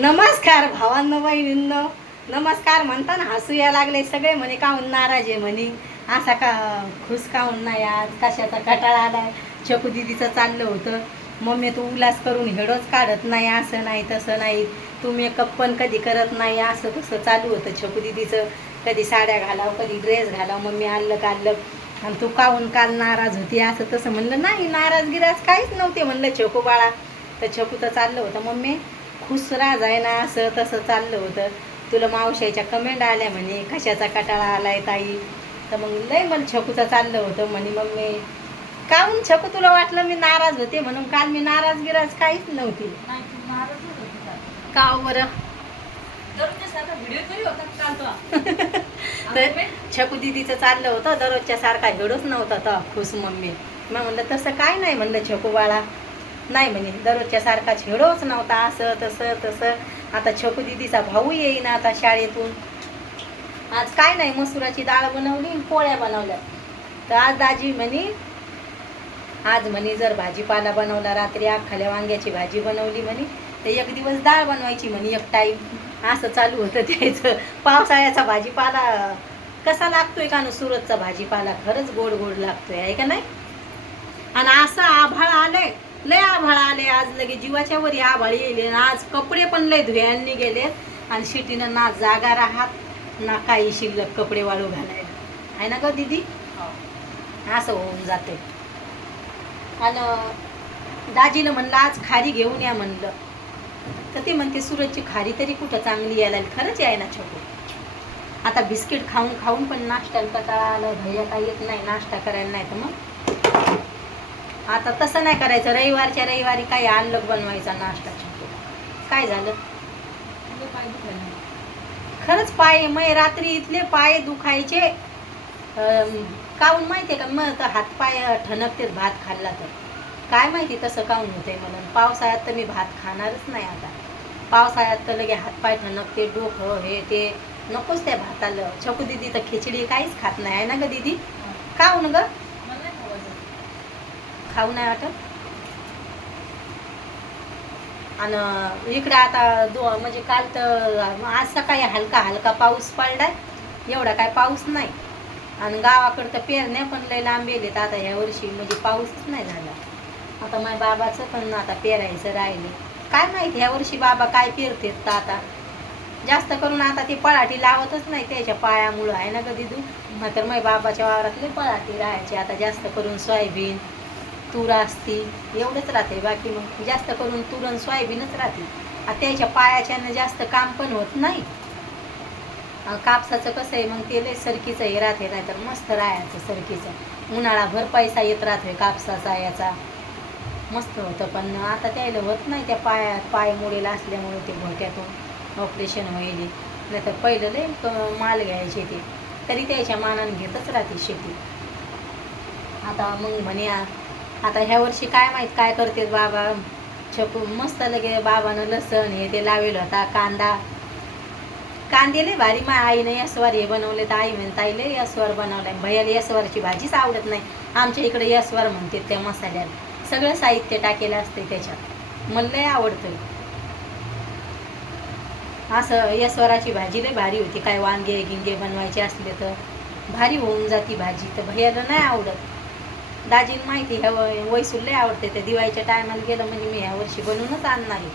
नमस्कार भावांनो बहिणींनो. नमस्कार म्हणताना हसू या लागले सगळे म्हणे काहून नाराज आहे म्हणे, असा का खुश काहून नाही, आज कशाचा कटाळा आलाय. छकू दिदीचं चाललं होतं, मम्मी तू उल्हास करून हेडोच काढत नाही, असं नाही तसं नाही, तू मेकअप पण कधी करत नाही, असं तसं चालू होतं छकू दिदीचं. कधी साड्या घालाव, कधी ड्रेस घालाव, मम्मी आल्लं काढलं, आणि तू काहून काल नाराज होती असं तसं. म्हणलं नाही, नाराज गिराज काहीच नव्हते म्हणलं छकू बाळा. तर छकूचं चाललं होतं मम्मी खुश राज आहे ना, असं तसं चाललं होतं. तुला मावशाच्या कमेंट आल्या म्हणे कशाचा कटाळा आलाय ताई. तर मग लय मला छकूचं चाललं होतं म्हणे मम्मी काहून छकू तुला वाटलं मी नाराज होते म्हणून. काल मी नाराज गिराज काहीच नव्हती. का बरं तर छकू दिदीचं चाललं होतं दररोजच्या सारखा व्हिडिओच नव्हता तर खुश मम्मी. मग म्हणलं तसं काय नाही म्हणलं छकू बाळा, नाही म्हणे दररोजच्या सारखा छेडोच नव्हता, असं तसं तसं. आता छकू दिदीचा भाऊ येईन आता शाळेतून. आज काय नाही, मसुराची डाळ बनवली, पोळ्या बनवल्या. तर आज दाजी म्हणे, आज म्हणे जर भाजीपाला बनवला, रात्री अख्खाल्या वांग्याची भाजी बनवली म्हणे, तर एक दिवस डाळ बनवायची म्हणे एक टाईम. असं चालू होतं त्याचं. पावसाळ्याचा भाजीपाला कसा लागतोय का ना, सुरतचा भाजीपाला खरंच गोड गोड लागतोय, आहे का नाही. आणि असं आभाळ आलंय, लय आभाळ आले आज, लगे जीवाच्या वरी आभाळ येले. आज कपडे पण लय धुयांनी गेले, आणि शिटीनं ना जागा राहत ना काही शिल्लक कपडे वाळू घालायला, आहे ना ग दीदी. असं होऊन जाते. आणि दाजीला म्हणलं आज खारी घेऊन या म्हणलं, तर ते म्हणते सुरतची खारी तरी कुठं चांगली यायला. खरंच आहे ना छकू. आता बिस्किट खाऊन खाऊन पण नाश्त्याला कटाळा आला, भैया काही येत नाही नाश्ता करायला, नाही तर मग आता तसं नाही करायचं. रविवारच्या रविवारी काही आल्लग बनवायचा नाश्ता छकू. काय झालं खरंच पाय, मग रात्री इथले पाय दुखायचे. काहून माहिती आहे का, मग तर हातपाय ठणकते भात खाल्ला तर. काय माहिती तसं काहून होतंय म्हणून. पावसाळ्यात तर मी भात खाणारच नाही आता. पावसाळ्यात तर लगे हातपाय ठणकते, डोकं हे ते नकोच त्या भाताला. छकू दिदी तर खिचडी काहीच खात नाही, आहे ना ग दीदी. काहून ग खाऊ नाही वाटत. आणि इकडे आता म्हणजे काल तर आज सकाळी हलका हलका पाऊस पडलाय, एवढा काय पाऊस नाही. आणि गावाकडं तर पेरण्या पण लय लांब गेलेत आता ह्या वर्षी, म्हणजे पाऊसच नाही झाला. आता माझ्या बाबाचं पण आता पेरायचं राहिले. काय माहिती ह्या वर्षी बाबा काय पेरतेत तर. आता जास्त करून आता ती पळाटी लावतच नाही त्याच्या पायामुळं, आहे ना ग दिदू. नाहीतर माझ्या बाबाच्या वावरातली पळाटी राहायची. आता जास्त करून सोयाबीन तूर असती एवढंच राहते, बाकी मग जास्त करून तूर आणि सोयाबीनच राहते. आता त्याच्या पायाच्यानं जास्त काम पण होत नाही. कापसाचं कसं आहे मग ते लय सरकीचं हे राहते, नाही तर मस्त राहायचं सरकीचं. उन्हाळाभर पैसा येत राहतोय कापसाचा याचा, मस्त होतं. पण आता त्याला होत नाही, त्या पाय मोडेला असल्यामुळे ते घोट्यातून ऑपरेशन होईल. नाही तर पहिलं लय माल घ्यायचे ते, तरी त्याच्या मानाने घेतच राहते शेती. आता मग म्हणे आता ह्या वर्षी काय माहीत काय करते बाबा. छकू मस्त लगे बाबानं लसण हे ते लावेल होता, कांदे लय भारी. माझ्या आईनं यसवार हे बनवले तर आई म्हणते ताई लय यसवार बनवलाय. भैयाला यसवारची भाजीच आवडत नाही. आमच्या इकडे यसवार म्हणते त्या मसाल्याला, सगळं साहित्य टाकेलं असते त्याच्यात, मला लय आवडतं. असं यसवाराची भाजी लय भारी होती. काय वांगे गिंगे बनवायचे असले तर भारी होऊन जाती भाजी. तर भैयाला नाही आवडत. दाजीला माहिती ह्या वैसूला लय आवडते. त्या दिवाळीच्या टायमाला गेलं म्हणजे मी ह्या वर्षी बनवूनच आणणार आहे.